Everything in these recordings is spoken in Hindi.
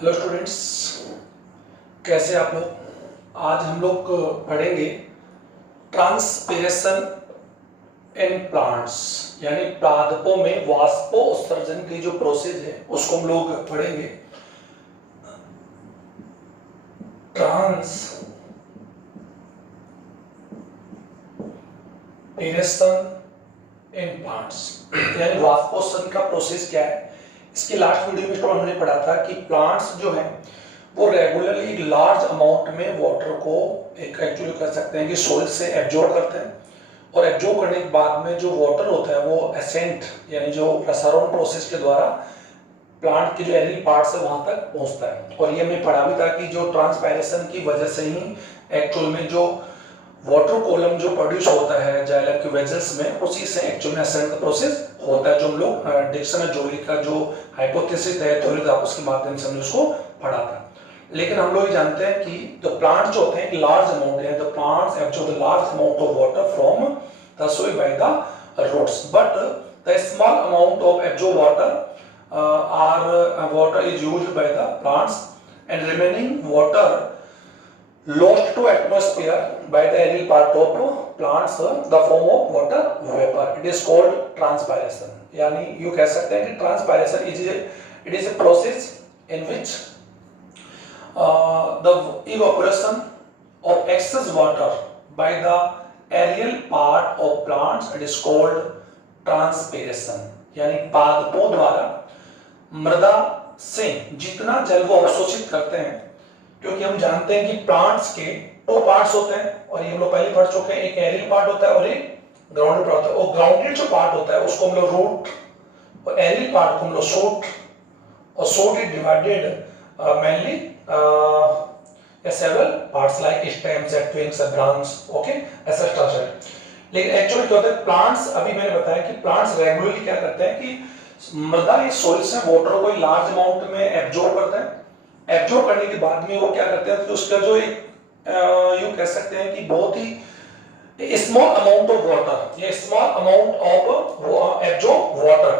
हेलो स्टूडेंट्स, कैसे आप लोग। आज हम लोग पढ़ेंगे ट्रांसपिरेशन इन प्लांट्स, यानी पादपों में वाष्पोत्सर्जन की जो प्रोसेस है उसको हम लोग पढ़ेंगे। ट्रांसपिरेशन इन प्लांट्स यानी वाष्पोत्सर्जन का प्रोसेस क्या है। इसके लास्ट वीडियो में तो हमने पढ़ा था कि प्लांट्स जो है वो रेगुलरली एक लार्ज अमाउंट में वाटर को एक एक्चुअली कर सकते हैं कि सोइल से एब्जॉर्ब करते हैं, और एब्जॉर्ब करने के बाद में जो वाटर होता है वो एसेंट यानी जो प्रसारण प्रोसेस के द्वारा प्लांट के जो एरियल पार्ट्स है वहां तक पहुंचता है। और ये हमने पढ़ा भी था कि जो ट्रांसपायरेशन की वजह से ही एक्चुअल में जो वाटर कॉलम जो प्रोड्यूस होता है जाइलम के वेजल्स में, उसी से एक्चुअल में एसेंट का प्रोसेस होता है, जो हम लोग डिक्सन जोली का जो हाइपोथेसिस है थ्योरी था उसके माध्यम से हमने उसको पढ़ा था। लेकिन हम लोग जानते हैं कि द प्लांट्स जो होते हैं लार्ज अमाउंट है, the plants absorb the large amount of water from the soil by the roots, but the small amount of absorb water is used by the plants and remaining water lost to atmosphere by the aerial part of plants the form of water vapor. It is called transpiration. यानी यू कह सकते हैं कि transpiration it is a process in which the evaporation of excess water by the aerial part of plants it is called transpiration. यानी पादपों द्वारा मृदा से जितना जल वो अवशोषित करते हैं, क्योंकि हम जानते हैं कि प्लांट्स के दो पार्ट्स होते हैं और ये हम लोग पहले पढ़ चुके हैं, एक एरियल पार्ट होता है और एक ग्राउंडेड पार्ट होता है। और ग्राउंडेड जो पार्ट होता है उसको हम लोग रूट और एरियल पार्ट को हम लोग शूट, और shoot is divided mainly several parts like stems and twigs and branch, okay ऐसा स्ट्रक्चर। लेकिन एक्चुअली क्या होता है, प्लांट्स अभी मैंने बताया कि प्लांट्स रेगुलरली क्या करते हैं कि मृदा या सोइल से वाटर को लार्ज अमाउंट में एब्जॉर्ब करते हैं। एब्जॉर्ब करने के बाद में वो क्या करते हैं कि उसका जो एक यूं कह सकते हैं कि बहुत ही स्मॉल अमाउंट ऑफ वाटर, ये small amount of absorb water,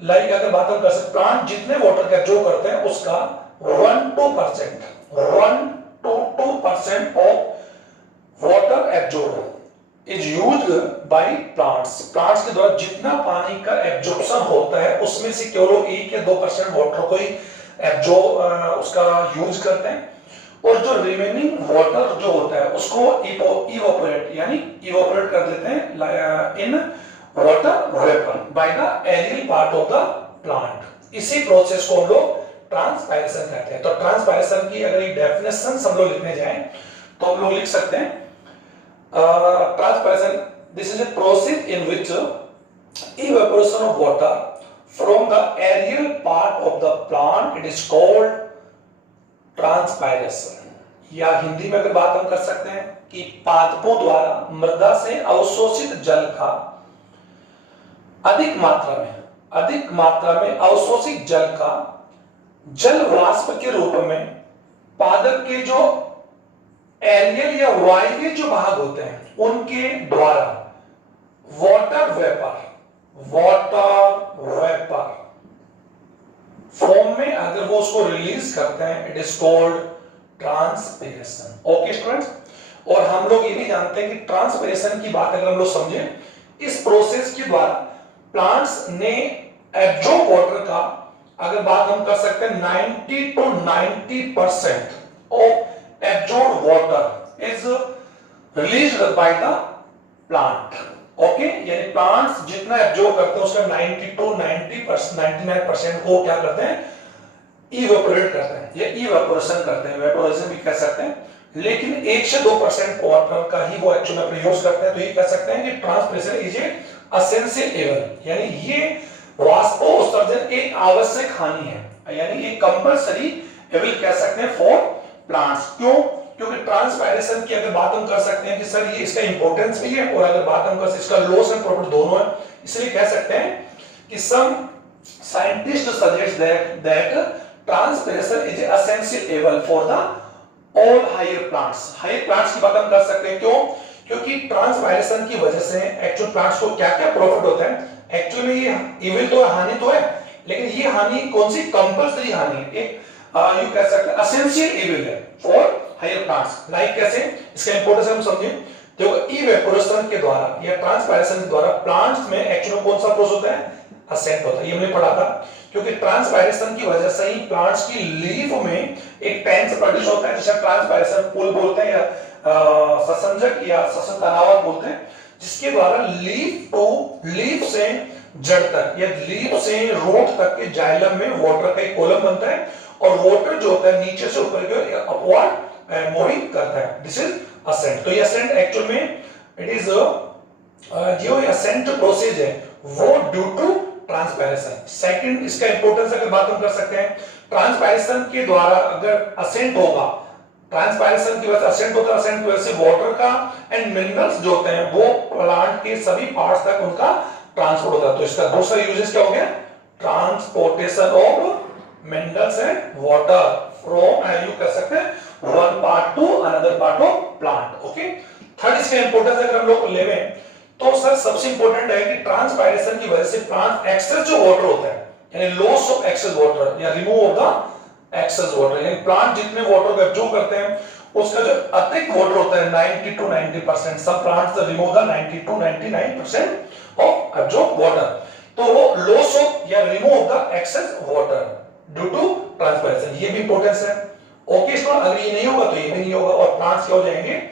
like अगर बात हम कर सकते प्लांट जितने वाटर का एब्जॉर्ब करते हैं उसका 1 to 2% of water absorb is used by plants. Plants के द्वारा जितना पानी का एब्जॉर्प्शन होता है उसमें से केवल 1 या 2% वाटर को ही जो उसका यूज करते हैं, और जो रिमेनिंग वाटर जो होता है उसको इवोपोरेट यानी इवोपोरेट कर देते हैं in water vapour by the aerial part of the plant. इसी प्रोसेस को हम लोग ट्रांसपायरेशन कहते हैं। तो ट्रांसपायरेशन की अगर एक डेफिनेशन हम लोग लिखने जाएं तो हम लोग लिख सकते हैं transpiration this is a process in which evaporation of water from the aerial part of the plant it is called transpiration। या हिंदी में अगर बात हम कर सकते हैं कि पादपों द्वारा मृदा से अवशोषित जल का अधिक मात्रा में अवशोषित जल का जल वाष्प के रूप में पादप के जो एरियल या वायवीय जो भाग होते हैं उनके द्वारा वाटर वेपर फॉर्म में अगर वो उसको रिलीज करते हैं it is called transpiration. Okay students, और हम लोग ये भी जानते हैं कि ट्रांसपिरेशन की बात अगर हम लोग समझें, इस प्रोसेस के द्वारा प्लांट्स ने एब्जॉर्ब वाटर का अगर बात हम कर सकते हैं 90 to 90% of absorb water is released by the plant. Okay, यानी प्लांट्स जितना एब्जॉर्ब करते हैं उसका 90 to 99% को क्या करते हैं, इवेपोरेट करते हैं या इवेपोरेशन करते हैं, वेपोराइजेशन भी कह सकते हैं। लेकिन 1 से 2% वाटर का ही वो एक्चुअली में प्रयोग करते हैं। तो ये कह सकते हैं कि ट्रांसपिरेशन इज एसेंशियल एवल, यानी ये वाष्पोत्सर्जन एक आवश्यक हानि है, यानी एक कंपलसरी एवल कह सकते हैं फॉर प्लांट्स। क्यों? क्योंकि ट्रांसपायरेशन की अगर बात हम कर सकते हैं कि सर ये इसका इंपॉर्टेंस भी है, और अगर बात हम कर सकते इसका लॉस एंड प्रॉफिट दोनों है। इसलिए कह सकते हैं कि some scientist suggest that transpiration is essential evil for the all higher plants. Higher plants की बात हम कर सकते हैं। क्यों? क्योंकि ट्रांसपायरेशन की वजह से एक्चुअल प्लांट्स को क्या क्या प्रॉफिट होता है। एक्चुअली ये इविल तो हानि तो है, लेकिन ये हानि कौन सी कंपल्सरी हानि है, एक यू कह सकते हैं एसेंशियल इविल है फॉर हायर प्लांट्स। लाइक कैसे, इसका इंपॉर्टेंस हम समझे। देखो इवेपोरेशन के द्वारा या ट्रांसपायरेशन के द्वारा प्लांट्स में एक्चुअली कौन सा प्रोसेस होता है, असेंट होता है, ये हमने पढ़ा था। क्योंकि ट्रांसपायरेशन की वजह से ही प्लांट्स की लीफ में एक टैंक प्रोड्यूस होता है जिसे ट्रांसपायरेशन पुल बोलते हैं या ससंजक या ससन तनावक बोलते हैं, जिसके द्वारा लीफ टू लीफ से जड़ तक या लीफ से रूट तक के जाइलम में वाटर का एक कॉलम बनता है और वाटर जो होता है नीचे से ऊपर की ओर अपवर्ड मूविंग करता है। This is ascent. तो ये असेंट एक्चुअल में इट इज जो असेंट प्रोसेस है वो ड्यू टू ट्रांसपायरेशन। सेकंड इसका इंपॉर्टेंस अगर बात हम कर सकते हैं, ट्रांसपायरेशन के द्वारा अगर असेंट होगा, ट्रांसपायरेशन की वजह से असेंट होता है, असेंट की वजह से वाटर का एंड मिनरल्स जो होते हैं वो प्लांट के सभी पार्ट्स तक उनका ट्रांसपोर्ट होता है। तो इसका दूसरा यूजेस क्या हो गया, transportation of minerals and water from you कह सकते हैं one part two another part of plant. Okay, third इसका इंपॉर्टेंस अगर हम लोग लेवें तो सर सबसे इंपॉर्टेंट है कि ट्रांसपायरेशन की वजह से प्लांट एक्सेस जो वाटर होता है यानी लॉस ऑफ एक्सेस वाटर या remove of the excess water, यानी प्लांट जितने वाटर को एब्जॉर्ब करते हैं उसका जो अतिरिक्त वाटर होता है 90 to 90%, सब plants remove the 90 to 99% of absorb water. तो वो लॉस ऑफ या remove of the excess water due to transpiration, ये भी इंपॉर्टेंस है। ओके, इसको अगर ये नहीं होगा तो ये भी नहीं होगा और प्लांट्स क्या हो जाएंगे,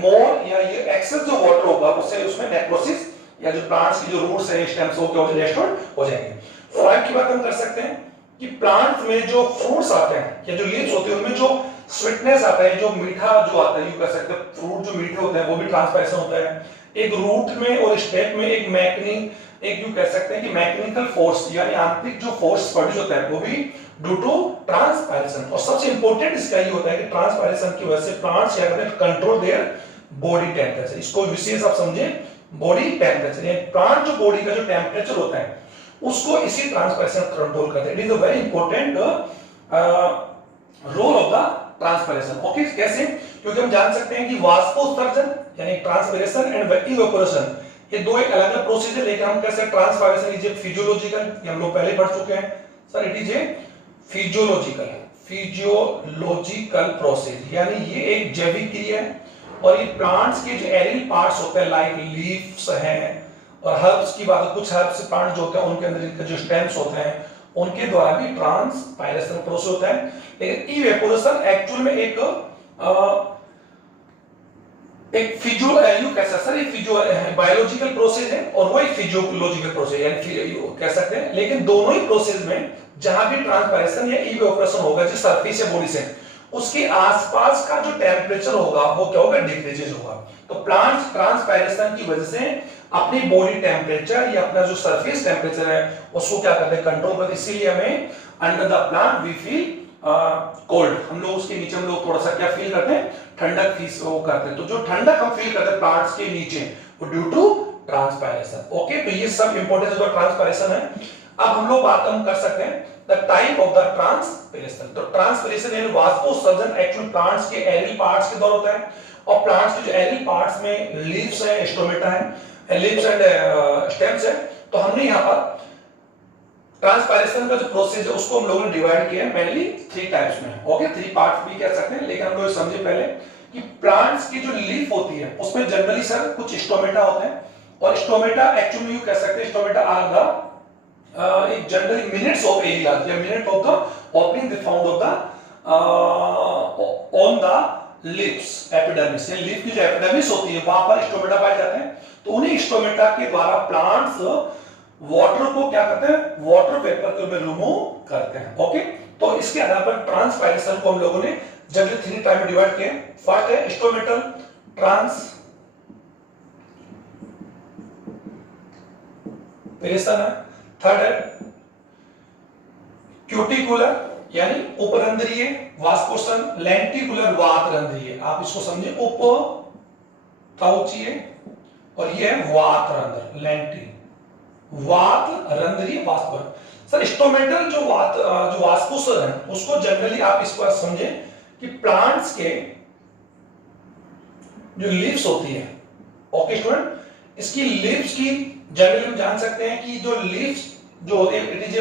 मोर या ये एक्सेस जो वाटर होगा उससे उसमें नेक्रोसिस या जो प्लांट्स की जो रूट्स है स्टेम्स वो क्या हो जाएंगे, हो जाएंगे। फाइव की बात हम कर सकते हैं कि प्लांट्स में जो फ्रूट्स आते हैं या जो लीव्स होती है उनमें जो स्वीटनेस आता है, जो मीठा जो आता है, यू कह सकते हैं फ्रूट जो मीठे होते हैं वो भी ट्रांसपायरेशन होता है। एक रूट में और स्टेप में एक यू कह सकते हैं कि मैकेनिकल फोर्स यानी आंतरिक जो फोर्स प्रोड्यूस होता है वो भी ड्यू टू ट्रांसपायरेशन। और सबसे इंपॉर्टेंट इसका ये होता है कि ट्रांसपायरेशन की वजह से प्लांट्स क्या करते हैं, कंट्रोल देयर बॉडी टेम्परेचर। इसको विशेष आप समझे, बॉडी टेम्परेचर यानी प्लांट जो बॉडी का जो टेम्परेचर होता है उसको इसी ट्रांसपायरेशन कंट्रोल करते हैं। It is a very important role of the transpiration. Okay, कैसे, क्योंकि हम जान सकते हैं कि वाष्पोत्सर्जन यानी ट्रांसपायरेशन एंड इवेपोरेशन ये दो एक अलग अलग प्रोसेस है, लेकिन हम कैसे ट्रांसपायरेशन इज ए फिजियोलॉजिकल, ये हम लोग पहले पढ़ चुके हैं sir, it is A physiological process यानी ये एक जैविक क्रिया है और ये प्लांट्स के जो एरियल पार्ट्स होते हैं लाइक लीव्स हैं और हर्ब्स की बात, कुछ हर्ब्स प्लांट जो होते हैं उनके अंदर इनके जो स्टेम्स होते हैं उनके द्वारा भी ट्रांसपायरेशन प्रोसेस होता है। लेकिन इवेपोरेशन एक्चुअल में एक बायोलॉजिकल प्रोसेस है और वो एक फिजियोलॉजिकल प्रोसेस यानी कह सकते हैं। लेकिन दोनों ही प्रोसेस में जहां भी ट्रांसपायरेशन या इवेपोरेशन होगा जिस सरफेस या बॉडी से उसके आसपास का जो टेम्परेचर होगा वो क्या होगा, डिक्रीजेस होगा। तो प्लांट्स ट्रांसपायरेशन की वजह से अपनी बॉडी टेम्परेचर या अपना जो सरफेस टेम्परेचर है उसको क्या करते हैं, कंट्रोल करते हैं। इसीलिए हमें under the plant we feel cold, हम लोग उसके नीचे हम लोग थोड़ा सा क्या फील करते हैं, ठंडक फील करते हैं। तो जो ठंडक हम फील करते हैं प्लांट्स के नीचे वो ड्यू टू ट्रांसपायरेशन। ओके, तो ये सब इंपॉर्टेंस ऑफ ट्रांसपायरेशन है। अब हम लोग बात हम कर सकते हैं the type of the transpiration. तो ट्रांसपायरेशन यानी वाष्पोत्सर्जन एक्चुअल प्लांट्स के एरियल पार्ट्स के द्वारा होता है और प्लांट्स के जो एरियल पार्ट्स में लीव्स है, स्टोमेटा है, लीव्स एंड स्टेम्स है। तो हमने यहाँ पर ट्रांसपायरेशन का जो प्रोसेस है उसको हम लोगों ने डिवाइड किया है मेनली 3 टाइप्स में। ओके, 3 पार्ट्स भी कह सकते हैं, लेकिन हम लोग समझे पहले कि प्लांट्स की जो लीफ होती है उसमें जनरली सर कुछ स्टोमेटा होते हैं और स्टोमेटा एक्चुअली यू कह सकते हैं स्टोमेटा आर द एक जनरली मिनट्स ऑफ एरिया या minute of the opening the found of the on the lips epidermis, यानी लीफ की जो एपिडर्मिस होती है वहां पर स्टोमेटा पाए जाते हैं। तो उन्हीं स्टोमेटा के द्वारा प्लांट्स वाटर को क्या करते हैं, वाटर वेपर को रिमूव करते हैं। ओके, तो इसके आधार पर ट्रांसपायरेशन को हम लोगों ने जनरली 3 टाइप में डिवाइड किया। फर्स्ट है स्टोमेटल ट्रांसपायरेशन है, थर्ड है क्यूटिकुलर यानी उपरंध्रीय वाष्पोत्सर्जन, लेंटिकुलर वातरंध्रीय, आप इसको समझे उपत्वचीय और ये है वातरंध्र, लेंटी वातरंध्रीय वाष्पोत्सर्जन। सर स्टोमेटल जो वाष्पोत्सर्जन है उसको जनरली आप इसको समझे कि प्लांट्स के जो लीव्स होती है, ओके स्टूडेंट, इसकी लीव्स की जनरली हम जान सकते हैं कि जो लीव्स जो होती है it is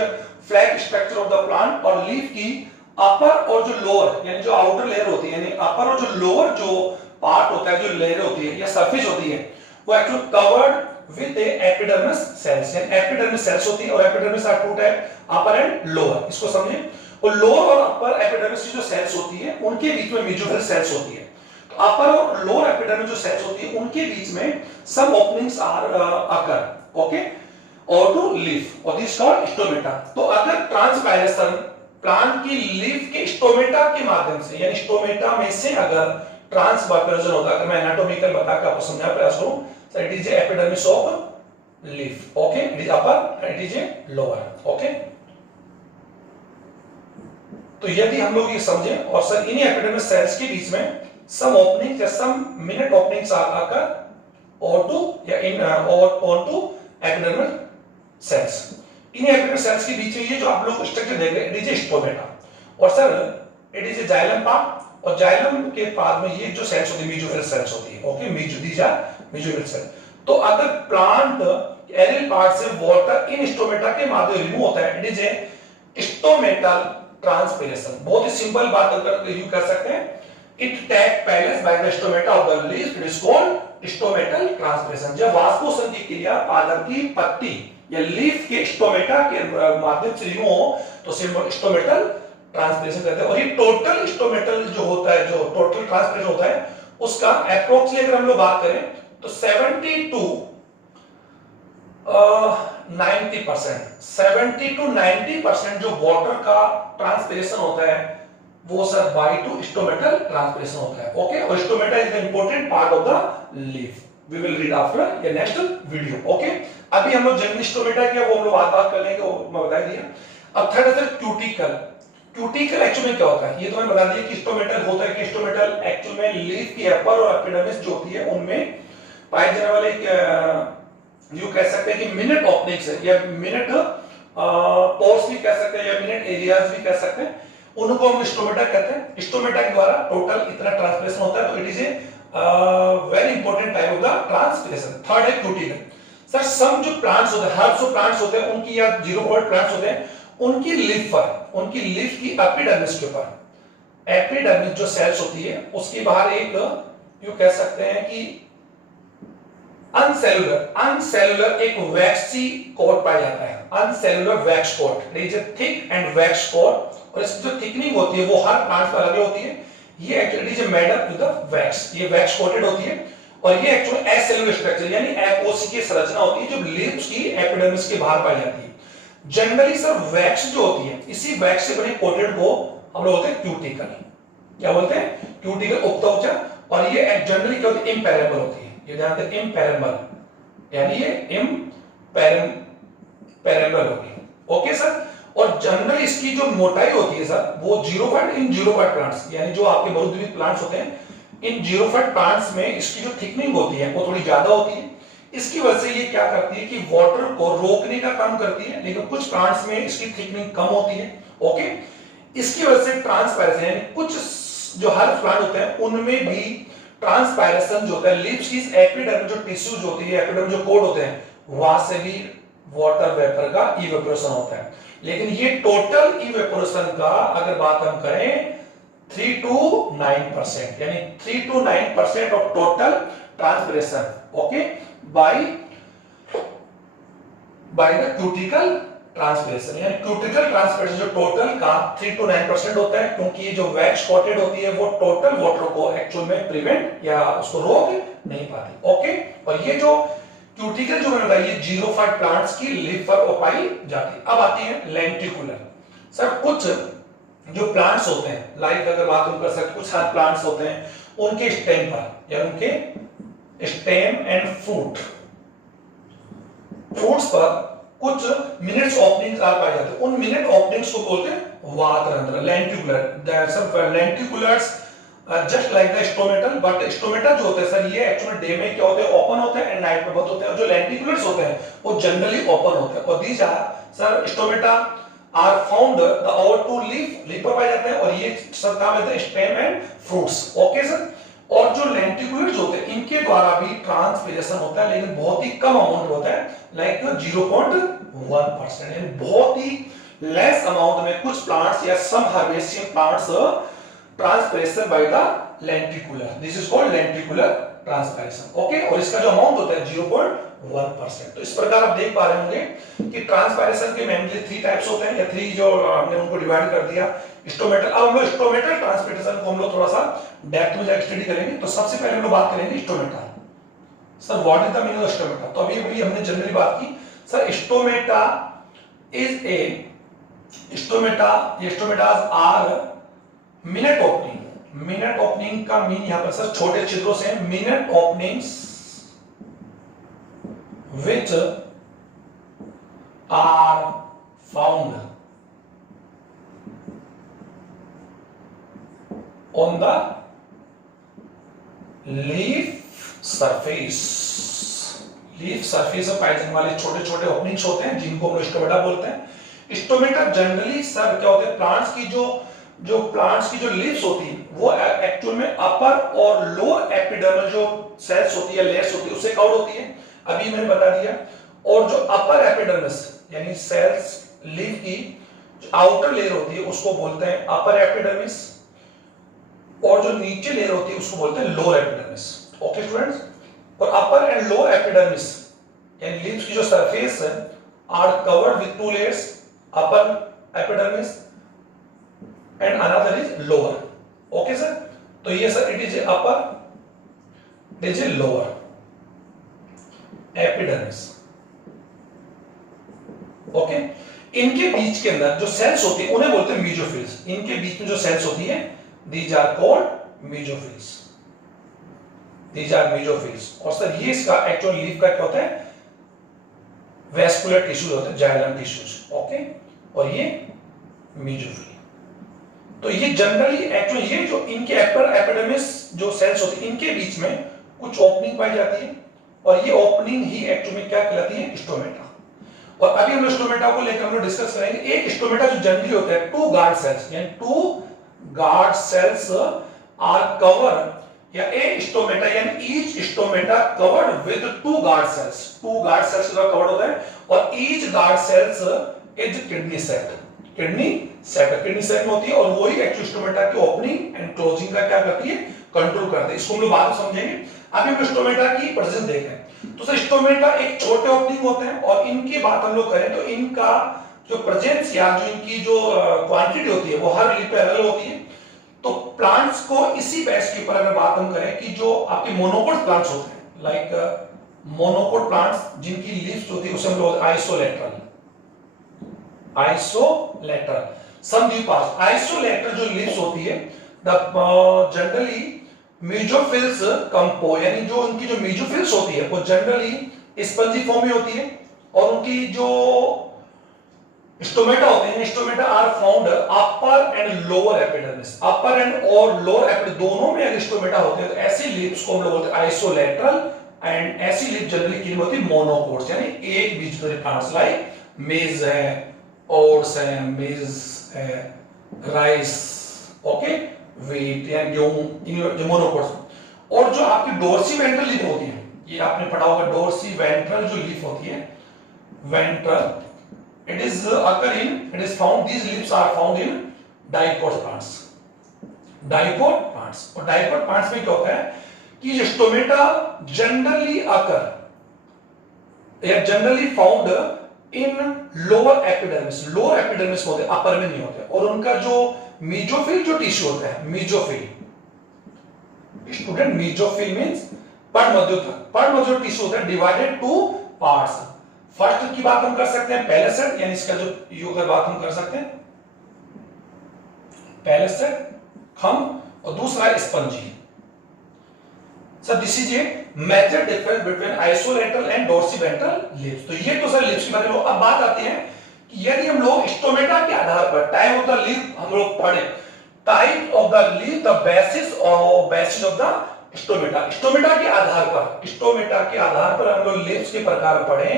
flag structure of the plant, और लीफ की अपर और जो लोअर यानी जो आउटर लेयर होती है, यानी अपर और जो लोअर जो पार्ट होता है, जो लेयर होती है या सरफेस होती है, वो actually covered with epidermis cells. यानी एपिडर्मिस सेल्स होती है, और epidermis are two type, upper and lower, इसको समझें। और लोअर और अपर एपिडर्मिस की जो सेल्स होती है उनके बीच में मेसोफिल सेल्स होती है। तो अपर और लोअर एपिडर्मिस जो सेल्स होती है उनके बीच में सम ओपनिंग्स आर अकर, ओके, और टू लीफ, और दिस कॉल्ड स्टोमेटा। तो अगर ट्रांसपायरेशन प्लांट की लीफ के स्टोमेटा के माध्यम से, यानी स्टोमेटा में से अगर ट्रांसवाइपरेशन होता है, अगर मैं एनाटॉमिकल बता के आपको समझाने का प्रयास करूं, so it is epidermis of leaf, okay, it is upper, it is lower, okay. तो यदि हम लोग ये समझें, और सर इन्हीं एपिडर्मिस सेल्स के बीच में सम ओपनिंग या सम मिनट ओपनिंग्स आकर और टू या इन और ऑन टू एपिडर्मिस सेल्स, इन एपिडर्मिस सेल्स के बीच में ये जो आप लोग स्ट्रक्चर देख रहे हैं, इट इज स्टोमेटा, और sir it is A xylem part, और जाइलम के पार्ट में ये जो सेल्स होती है मेसोफिल सेल्स होती है, ओके, मेसोफिल सेल। तो अगर प्लांट एरियल पार्ट से वाटर इन स्टोमेटा के माध्यम रिमूव होता है, it is a stomatal transpiration. बहुत ही सिंपल बात अगर यू कर सकते हैं, it take place by the stomata of the leaf, it is called stomatal transpiration. जब वाष्पोषण की क्रिया पादप की पत्ती या लीफ के स्टोमेटा के माध्यम से रिमूव हो तो स्टोमेटल ट्रांसपिरेशन कहते हैं। और ये टोटल स्टोमेटल जो होता है, जो टोटल ट्रांसपिरेशन होता है, उसका अप्रोक्सीमेटली अगर हम लोग बात करें तो 70 to 90% जो वाटर का ट्रांसपिरेशन होता है वो sir by two stomatal transpiration होता है, ओके। और stomata is the important part of the leaf, we will read after ये नेक्स्ट वीडियो, ओके। अभी हम लोग जनरल स्टोमेटा क्या वो हम लोग बात कर लेंगे, वो मैं बता दिया। अब थर्ड है क्यूटिकल। क्यूटिकल एक्चुअली क्या होता है, ये तो मैंने बता दिया कि स्टोमेटल होता है कि स्टोमेटल एक्चुअल में लीफ की अपर और एपिडर्मिस जो होती है उनमें पाए जाने वाले यू कह सकते हैं कि मिनट ओपनिंग्स है, या मिनट पोर्स भी कह सकते हैं, या मिनट एरियाज भी कह सकते हैं, उनको हम स्टोमेटा कहते हैं। स्टोमेटा के द्वारा टोटल इतना ट्रांसपिरेशन होता है, तो it is a very important type of the transpiration. Third है क्यूटिकल। सर सम जो प्लांट्स होते हैं, हर्ब्स जो प्लांट्स होते हैं उनकी, या जीरो पॉइंट प्लांट्स होते हैं, उनकी लीफ पर, उनकी लीफ की एपिडर्मिस के ऊपर, एपिडर्मिस जो सेल्स होती है उसके बाहर एक यू कह सकते हैं कि अनसेलुलर एक वैक्सी कोट पाया जाता है, acellular wax coat, it is a thick and wax coat, और इसकी जो थिकनिंग होती है वो हर प्लांट पर अलग होती है। ये actually is made up with the wax, ये वैक्स कोटेड होती है, और ये एक्चुअली एसेलुलर स्ट्रक्चर यानी एपोसी की संरचना होती है जो लीव्स की एपिडर्मिस के बाहर पाई जाती है। जनरली सर वैक्स जो होती है, इसी वैक्स से बने कोटेड को हम लोग बोलते हैं क्यूटिकल। क्या बोलते हैं? क्यूटिकल उपत्वचा। और ये जनरली क्या होती है? इम्पेरेबल होती है। ये ध्यान दें, इम्पेरेबल यानी ये इम्पेरेबल होगी, ओके सर। और जनरली इसकी जो मोटाई होती है सर वो 0.05 प्लांट्स, यानी जो आपके मरुद्वीप प्लांट्स होते हैं, इन 0.5 प्लांट्स में इसकी जो थिकनिंग होती है वो थोड़ी ज्यादा होती है। इसकी वजह से ये क्या करती है कि वाटर को रोकने का काम करती है, लेकिन कुछ प्लांट्स में इसकी थिकनिंग कम होती है, ओके। इसकी वजह से ट्रांसपायरेशन यानी कुछ जो हर प्लांट होते हैं उनमें भी ट्रांसपायरेशन जो होता है, लीव्स की एपिडर्मिस जो टिश्यूज होती है, एपिडर्मिस जो कोड होते हैं, वहां से भी वाटर वेपर का इवेपोरेशन होता है। लेकिन ये टोटल इवेपोरेशन का अगर बात हम करें 3 to 9%, यानी 3 to 9% of total transpiration, okay, by the cuticle transpiration. यानी क्यूटिकल ट्रांसपिरेशन जो टोटल का 3 to 9% होता है, क्योंकि ये जो वैक्स कोटेड होती है वो टोटल वाटर को एक्चुअल में प्रिवेंट या उसको रोक नहीं पाती, ओके। और ये जो क्यूटिकल जो मैंने बताया, ये 0.5 प्लांट्स की लीफ पर पाई जाती है। अब आती है लेंटिकुलर। सर कुछ जो प्लांट्स होते हैं, लाइक अगर बात हम कर सकते, कुछ हर प्लांट्स होते हैं उनके स्टेम पर या उनके स्टेम एंड फ्रूट्स पर कुछ मिनट्स ओपनिंग्स आ पाए जाते हैं। उन मिनट ओपनिंग्स को बोलते हैं वातरंध्र, lenticular. Lenticulars just like the stomatal, but stomata जो होते हैं सर ये एक्चुअली डे में क्या होते हैं? ओपन होते हैं, एंड नाइट में बंद होते हैं। और जो लेंटिकुलर्स होते हैं वो जनरली ओपन होते हैं। और these are sir stomata are found the over to leaf पर पाए जाते हैं, और ये सब काम होता है stem and fruits, okay sir. और जो लेंटिकुलर्स होते हैं इनके द्वारा भी ट्रांसपिरेशन होता है, लेकिन बहुत ही कम अमाउंट होता है, लाइक 0.1%, यानी बहुत ही लेस अमाउंट में कुछ प्लांट्स या some harvesting plants transpiration by the lenticular, this is called lenticular transpiration. Okay, और इसका जो अमाउंट होता है 0.1%। तो इस प्रकार आप देख पा रहे होंगे कि ट्रांसपिरेशन के मेनली 3 टाइप्स होते हैं, या 3 जो हमने उनको डिवाइड कर दिया। स्टोमेटल, अब हम लोग स्टोमेटल ट्रांसपिरेशन को हम लोग थोड़ा सा डेप्थ में जाकर स्टडी करेंगे। तो सबसे पहले हम लोग बात करेंगे stomata. Sir what is the meaning of stomata? तो अभी हमने जनरली बात की sir, stomata is a stomatas are minute opening. Minute opening का मीन यहां पर सर छोटे छिद्रों से, minute openings which are found on the leaf surface। Leaf surface पर पाए जाने वाले छोटे छोटे ओपनिंग्स होते हैं जिनको हम स्टोमेटा बोलते हैं। स्टोमेटा जनरली सर क्या होते हैं, प्लांट्स की जो लीव्स होती है वो एक्चुअल में अपर और लोअर एपिडर्मल जो सेल्स होती है, लेयर्स होती है, उससे कवर होती है, अभी मैंने बता दिया। और जो अपर एपिडर्मिस यानी सेल्स लीफ की आउटर लेयर होती है उसको बोलते हैं अपर एपिडर्मिस, और जो नीचे लेयर होती है उसको बोलते हैं लोअर एपिडर्मिस। ओके स्टूडेंट्स, और अपर एंड लोअर एपिडर्मिस यानी लीफ की जो सरफेस है are covered with 2 layers, upper epidermis and another is lower. Okay sir, तो ये sir it is upper, it is lower epidermis. Okay, इनके बीच के अंदर जो सेल्स होती है उन्हें बोलते हैं मेसोफिल्स। इनके बीच में जो सेल्स होती है these are called mesophylls, these are mesophylls. और सर ये इसका एक्चुअल लीफ का क्या होता है, वेस्कुलर टिश्यूज होते हैं, जाइलम टिश्यूज। ओके, और ये मेसोफिल। तो ये जनरली एक्चुअली ये जो इनके अपर एपिडर्मिस जो सेल्स होती है इनके बीच में कुछ ओपनिंग पाई जाती है, और ये ओपनिंग ही एक्चुअली में क्या कहलाती है, स्टोमेटा। और अभी हम स्टोमेटा को लेकर हम लोग डिस्कस करेंगे। एक स्टोमेटा जो जनरली होता है 2 गार्ड सेल्स, यानी 2 गार्ड सेल्स आर कवर, या ए स्टोमेटा यानी each stomata covered with 2 guard cells. 2 guard cells का कवर्ड होता है, और each guard cells is kidney set. Kidney set में होती है, और वही एक्चुअली स्टोमेटा की ओपनिंग एंड क्लोजिंग का क्या करती है, कंट्रोल करती है। इसको हम लोग बाद में समझेंगे। अभी हम स्टोमेटा की प्रेजेंस देख रहे हैं। तो सर स्टोमेटा एक छोटे ओपनिंग होते हैं, और इनकी बात हम लोग करें तो इनका जो प्रेजेंस या जो इनकी जो क्वांटिटी होती है वो हर लीफ पे अलग होती है। तो प्लांट्स को इसी बेस के ऊपर अगर बात हम करें कि जो आपके मोनोकोट प्लांट्स होते हैं, लाइक मोनोकोट प्लांट्स जिनकी लीव्स होती है उसे हम लोग आइसोलेटरल आइसोलेटरल जो लीव्स होती है जनरली मेसोफिल्स कंपो, यानी जो उनकी जो मेसोफिल्स होती है वो जनरली स्पंजी फॉर्म में होती है, और उनकी जो स्टोमेटा होते हैं, stomata are found upper and lower epidermis. Upper and और लोअर एपिडर्मिस दोनों में अगर स्टोमेटा होते हैं तो ऐसी लीव्स को हम लोग बोलते हैं आइसोलेटरल, एंड ऐसी लीफ जनरली किन होती है, मोनोकोट्स, यानी एक बीजपत्री प्लांट्स लाइक मेज है, ओट्स है, मेज है, राइस, ओके, व्हीट या गेहूं, इन मोनोकोट्स। और जो आपकी डोर्सी वेंट्रल लीफ होती है, ये आपने पढ़ा होगा, डोर्सी वेंट्रल जो लीफ होती है, ventral, it is found, these leaves are found in dicot plants। dicot plants, और dicot plants में क्या होता है कि जो स्टोमेटा जनरली अकर या generally found in lower epidermis, lower epidermis होते हैं, अपर में नहीं होते। और उनका जो मेसोफिल जो टिश्यू होता है, मेसोफिल स्टूडेंट, मेसोफिल मींस पर्णमध्य टिश्यू होता है, डिवाइडेड टू पार्ट्स। फर्स्ट की बात हम कर सकते हैं पैलेसेड, यानी इसका जो यू का बात हम कर सकते हैं पैलेसेड, खम, और दूसरा spongy. Sir this is a major difference between isolateral and dorsiventral leaves. तो ये तो सर लीव्स के बारे में। अब बात आती है कि यदि हम लोग स्टोमेटा के आधार पर टाइप ऑफ द लीफ हम लोग पढ़े, type of the leaf the basis of the stomata, stomata के आधार पर हम लोग लीव्स के प्रकार पढ़े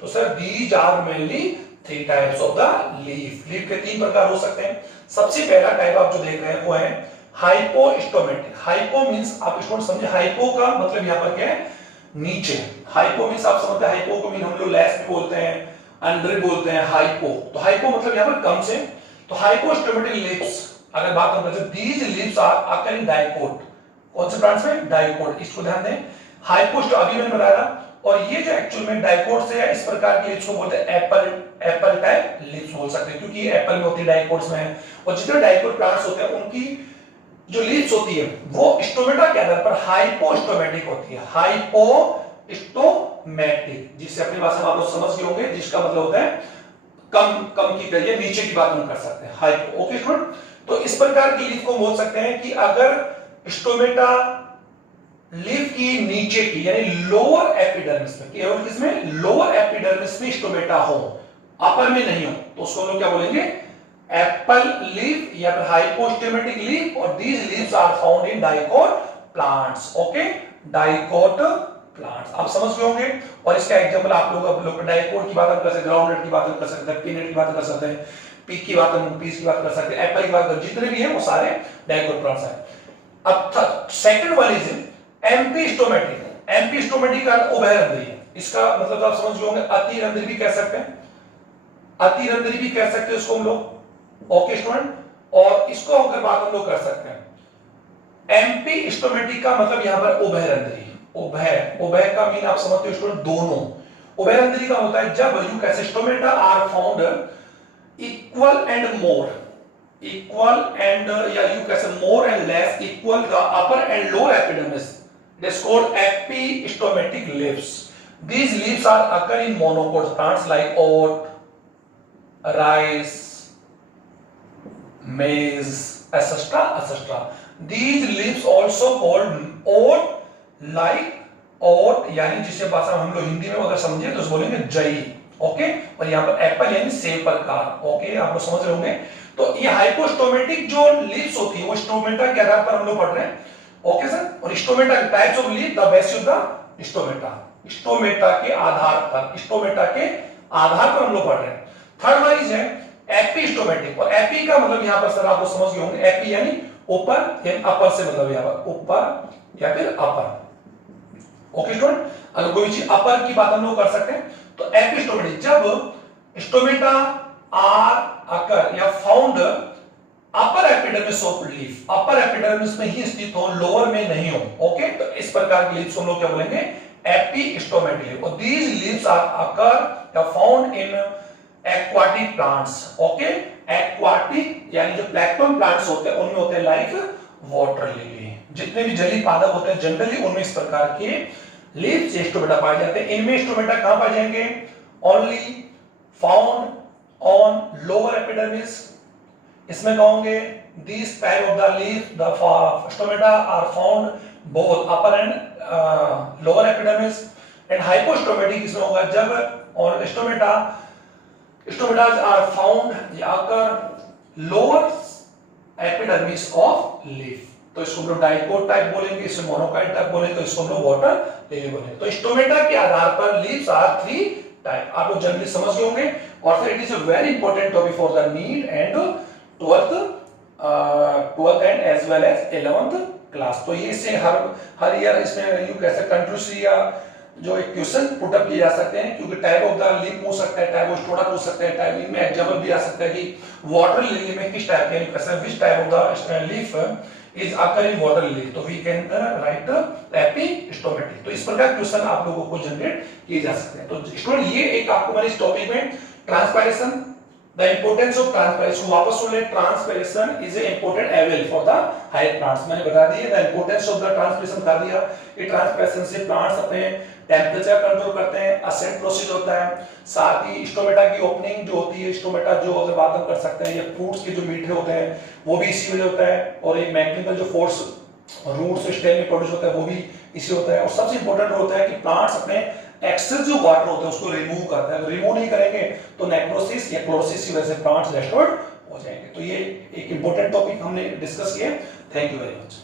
तो sir these are mainly 3 types of the leaf. Leaf के 3 प्रकार हो सकते हैं। सबसे पहला टाइप आप जो देख रहे हैं वो है हाइपोस्टोमेटिक। हाइपो मींस आप इसको समझे, हाइपो का मतलब यहां पर क्या है, नीचे। हाइपो मींस आप समझते हैं, हाइपो को मीन हम लोग लेस भी बोलते हैं, अंदर बोलते हैं हाइपो। तो हाइपो मतलब यहाँ पर कम से, तो हाइपोस्टोमेटिक लिप्स अगर बात हम करते हैं, these leaves are occurring dicot. कौन से प्लांट्स में? डाइकोट। इसको ध्यान दें, हाइपोस्टो अभी मैंने बताया। और ये जो एक्चुअल में डाइकोट से है, इस प्रकार के लिप्स को बोलते हैं एप्पल टाइप लिप्स बोल सकते हैं, क्योंकि ये एप्पल में होती है, डाइकोट्स में है। और जितने डाइकोट प्लांट्स होते हैं उनकी जो लीव्स होती है वो स्टोमेटा के आधार पर हाइपोस्टोमेटिक होती है। हाइपोस्टोमेटिक, जिससे अपनी भाषा में आप लोग समझ गए होंगे, जिसका मतलब होता है कम की तरह, नीचे की बात हम कर सकते हैं, हाइपो। ओके स्टूडेंट, तो इस प्रकार की लीफ को बोल सकते हैं कि अगर स्टोमेटा लीफ की नीचे की यानी लोअर एपिडर्मिस में, केवल किसमें? लोअर एपिडर्मिस में स्टोमेटा हो, अपर में नहीं हो, तो उसको हम लोग क्या बोलेंगे? एप्पल लीफ या फिर हाइपोस्टोमेटिक लीफ। और these leaves are found in dicot plants. Okay, dicot plants आप समझ गए होंगे। और इसका एग्जांपल आप लोग डाइकोट की बात कर सकते हैं, ग्राउंडनट की बात कर सकते हैं, पीनट की बात कर सकते हैं, पीक की बात, पीस की बात कर सकते हैं, एप्पल की बात कर, जितने भी हैं वो सारे डाइकोट प्लांट्स हैं। अब सेकंड वन इज एम्पिस्टोमेटिक। एम्पिस्टोमेटिक का उभयरंध्री है। इसका मतलब आप समझ गए होंगे, अतिरंध्री भी कह सकते हैं, अतिरंध्री भी कह सकते हैं इसको हम लोग। ओके स्टूडेंट, और इसको अगर बात हम लोग कर सकते हैं, एम्पिस्टोमेटिक का मतलब यहां पर उभयरंध्री। उभय का मीन आप समझते हो स्टूडेंट, दोनों। उभयरंध्री का होता है जब यू कैसे stomata are found equal and more, equal and या यू कैसे more and less equal the upper and lower epidermis, it is called epistomatic leaves. These leaves are occur in monocot plants like oat, rice, maize, etc., etc. These leaves also called oat like oat, यानी जिसे भाषा हम लोग हिंदी में अगर समझे तो बोलेंगे जई। ओके, और यहाँ पर एप्पल यानी सेब प्रकार। ओके, आप लोग समझ रहे होंगे। तो ये हाइपोस्टोमेटिक जो लीव्स होती है वो स्टोमेटा के आधार पर हम लोग पढ़ रहे हैं। ओके सर, और stomata types of leaf, the basis of the stomata, stomata के आधार पर, स्टोमेटा के आधार पर हम लोग पढ़ रहे हैं। थर्ड वन इज है एपिस्टोमेटिक। और एपी का मतलब यहां पर सर आप लोग समझ गए होंगे, एपी यानी ऊपर, यानी अपर से मतलब यहां पर ऊपर या फिर अपर। ओके स्टूडेंट, अगर कोई चीज अपर की बात हम लोग कर सकते हैं तो एपिस्टोमेटिक, जब स्टोमेटा आर अकर या found upper epidermis of leaf, upper epidermis में ही स्थित हो, लोअर में नहीं हो। ओके, तो इस प्रकार की लीव्स हम लोग क्या बोलेंगे? एपिस्टोमेटिक। और these leaves are occur या found in aquatic plants. Okay, aquatic यानी जो प्लैंक्टन प्लांट्स होते हैं उनमें होते हैं लाइक वाटर लिली, जितने भी जलीय पादप होते हैं जनरली उनमें इस प्रकार के लीव्स स्टोमेटा पाए जाते हैं। इनमें स्टोमेटा कहां पाए जाएंगे? Only found on lower epidermis. इसमें कहोगे these type of the leaf, the stomata are found both upper and lower epidermis, and hypostomatic इसमें होगा जब, और stometas are found या occur lower epidermis of leaf। तो इसको हम लोग डाइकोट टाइप बोलेंगे, इसे मोनोकाइट टाइप बोलेंगे, तो इसको हम लोग वाटर लिली बोलेंगे। तो स्टोमेटा के आधार पर लीव्स आर 3 टाइप, आप लोग जनरली समझ गए होंगे। और फिर it is a very important topic for the NEET and 12th and as well as 11th class. तो ये इससे हर ईयर इसमें यू कैसे कंट्रोवर्सी या जो एक क्वेश्चन पुट अप किए जा सकते हैं, क्योंकि टाइप ऑफ द लीफ पूछ सकता है, टाइप ऑफ स्टोडा पूछ सकते हैं, टाइप में एग्जांपल भी आ सकता है कि वाटर लिली में किस टाइप के कैसे which type of the leaf is occur in water lily, तो वी कैन राइट एपिस्टोमेटिक। तो इस प्रकार क्वेश्चन आप लोगों को जनरेट किए जा सकते हैं। तो स्टूडेंट ये एक आपको मैंने इस टॉपिक में ट्रांसपैरेशन, the importance of transpiration, वापस सुन ले, transpiration is a important level for the higher plants। मैंने बता दिया the importance of the transpiration कर दिया। ये transpiration से plants अपने टेम्परेचर कंट्रोल करते हैं, असेंट प्रोसेस होता है, साथ ही स्टोमेटा की ओपनिंग जो होती है, स्टोमेटा जो अगर बात हम कर सकते हैं, या फ्रूट्स के जो मीठे होते हैं वो भी इसी वजह होता है, और एक मैकेनिकल जो फोर्स रूट से स्टेम में प्रोड्यूस होता है वो भी इसी होता है। और सबसे इंपॉर्टेंट होता है कि प्लांट्स अपने एक्सेस जो वाटर होता है उसको रिमूव करता है, अगर रिमूव नहीं करेंगे तो नेक्रोसिस या क्लोरोसिस की वजह से प्लांट्स डिस्ट्रॉयड हो जाएंगे। तो ये एक इंपॉर्टेंट टॉपिक हमने डिस्कस किया। Thank you very much.